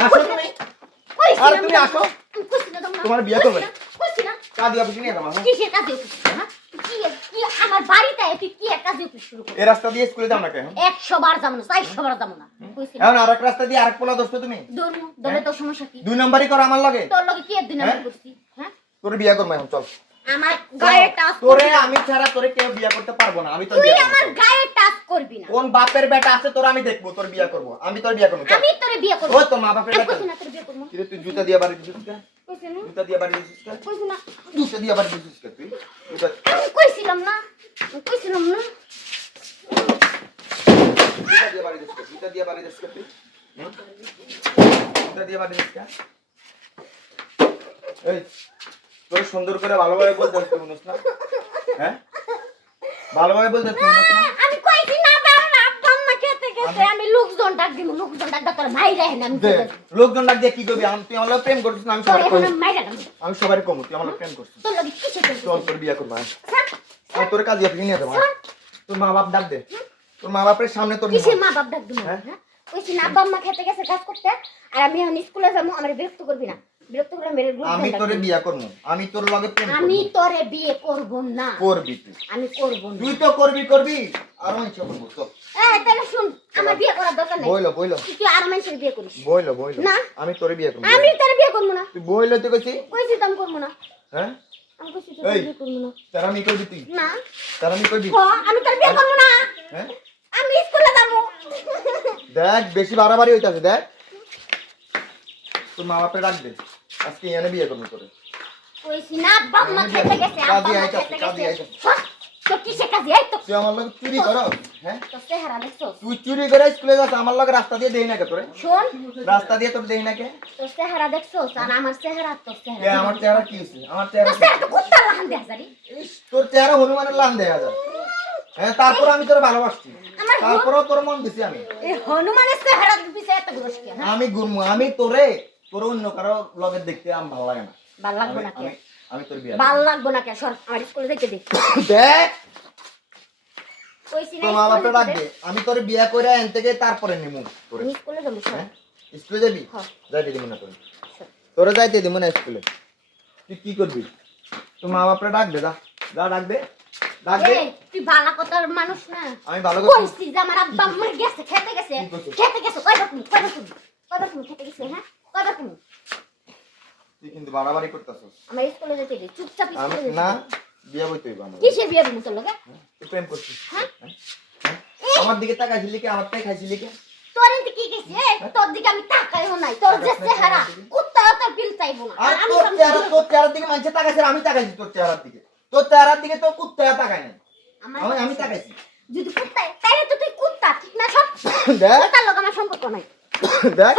আসো তুমি আর তুমি আসো তোমার বিয়ে করবে কাজী অফিসে নিয়ে যাবো কিসের কাজে অফিস না কি কি আমার বাড়িতে তুই কি এক কাজে অফিস শুরু এই রাস্তা দিয়ে স্কুলে যাও না কেন 100 বার যাব না 400 বার যাব না কইছিস এখন আরেক রাস্তা দিয়ে আরেক পোলা দোস্ত তুমি দৌড়ু দলে তো সমস্যা কি দুই নাম্বারই করো আমার লগে তোর লগে কি দুই নাম্বার করছি হ্যাঁ তোর বিয়ে করব এখন চল আমার গায়ে টাচ তোরে আমি ছাড়া তোরে কেউ বিয়ে করতে পারবো না আমি তোর তুই বিয়ে করব আমার গায়ে টাচ করবি না কোন বাপের বেটা আছে তোর আমি দেখবো তোর বিয়ে করব আমি তোর বিয়ে করব আমি তোরে বিয়ে করব ওই তো মা বাপের বেটা কইছিস না তোরে বিয়ে করব কি রে তুই জুতা দিয়ে বাড়ি দিছিস কে কইছিস না জুতা দিয়ে বাড়ি দিছিস কে কইছিস না জুতা দিয়ে বাড়ি দিছিস কে তুই জুতা আমি কইছিলাম না জুতা দিয়ে বাড়ি দিছিস কে জুতা দিয়ে বাড়ি দিছিস কে তুই জুতা দিয়ে বাড়ি দিছিস কে এই তোর সুন্দর করে ভালোভাবে বলতে শুনিস না হ্যাঁ ভালোভাবে বলতে শুনিস না আমি কইছি না বাবা আব্বা আম্মা খেতে গেছে আমি লোকজন ডাক দিব লোকজন ডাক তোর ভাই রাখে না আমি লোকজন ডাক দিয়ে কি করবি তুই আমার লগে প্রেম করছিস না আমি সবাই কই আমি সবাই কম তুই আমার লগে প্রেম করছিস তোর লগে কিসে করছিস চল তোর বিয়ে করব আর তোর কাজে আপনি নিয়ে যাবো তোর মা বাপ ডাক দে তোর মা বাপের সামনে তোর কিসের মা বাপ ডাক দিব হ্যাঁ কইছি না আব্বা আম্মা খেতে গেছে কাজ করতে আর আমি এখন স্কুলে যাবো আমার বিরক্ত করবি না বিরক্ত করে মেরে গ্রুপ আমি তোরে বিয়ে করব আমি তোর লগে প্রেম করব আমি তোরে বিয়ে করব না করবি তুই আমি করব না তুই তো করবি আর আমি কি করব চল এই তাহলে শুন আমার বিয়ে করার দরকার নাই বইলো তুই আর মানুষের বিয়ে করিস বইলো না আমি তোরে বিয়ে করব আমি তোরে বিয়ে করব না তুই বইলো তুই কইছিস কইছি তো আমি করব না হ্যাঁ আমি কইছি তোরে বিয়ে করব না তার আমি কইবি তুই না তার আমি কইবি আমি তোরে বিয়ে করব না হ্যাঁ আমি স্কুলে যাব দেখ বেশি বাড়াবাড়ি হইতাছে দেখ তোর মা বাপে ডাক দে আজকে এনে বিয়ে করব তোরে কইছি না বাম্মা খেতে গেছে কাজী আব্বা আইতাছে, খেতে কাজী গেছে আইতাছে। তো কিসে কাজে এই তো তুই আমার লগে চুরি করো হ্যাঁ তো চেহারা দেখছো তুই চুরি করে স্কুলে যাস আমার লগে রাস্তা দিয়ে দেই না কে তোরে শোন রাস্তা দিয়ে তোর দেই না কে তো চেহারা দেখছো আর আমার চেহারা তোর কে চেহারা আমার চেহারা কি হইছে আমার চেহারা তো চেহারা তো কুত্তা লাহান দেয়া জারি ইস, তোর চেহারা হনুমানের লান দেয়া যায় হ্যাঁ তারপর আমি তোরে ভালোবাসছি আমার তারপরও তোর মন দিছি আমি এই হনুমানের চেহারা পিছে এত গুরস কি হ্যাঁ আমি গুরমু আমি তোরে তোর অন্য কারো লগে দেখতে আমার ভালো লাগে না ভাল লাগবো না কে আমি তোর বিয়ে ভাল লাগবো না কে সর আমার স্কুলে যাইতে দে দেখ কইছি না তোর মা বাপটা ডাক দে আমি তোর বিয়ে করে এন থেকে তারপরে নিমু তোরে আমি স্কুলে যাবো সর হ্যাঁ স্কুলে যাবি হ্যাঁ। যাইতে দিমু না তোরে সর। তোরে যাইতে দিমু না স্কুলে তুই কি করবি তোর মা বাপটা ডাক দে যা যা ডাক দে এই তুই ভালো কথার মানুষ না আমি ভালো করে কইছি যে আমার আব্বা আম্মা গেছে খেতে গেছে কি কইছিস? কয়বার তুমি খেতে গেছে হ্যাঁ কয়বার তুমি তুই কিন্তু বাড়াবাড়ি করতেছস আমার স্কুলে যেতে দে চুপচাপ আমি স্কুলে না যেতে বিয়ে বইতে হইব আমার কিসের বিয়ে দিমু তোর লগে তুই প্রেম করছিস হ্যাঁ? হ্যাঁ? আমার দিকে তাকাইছিলি কি আমার তাই খাইছিলি কি তোর এতে কি গেছে তোর দিকে আমি তাকাইও নাই তোর যে চেহারা কুত্তা তোর বিল চাইবো না আর আর আমি তোর চেহারার দিকে মানুষ তাকাইছে আমি তাকাইছি তোর চেহারার দিকে তো কুত্তা তাকায় না আমি তাকাইছি যদি কুত্তা তাইলে তো তুই কুত্তা ঠিক না সব দেখ কুত্তার লগে আমার সম্পর্ক নাই দেখ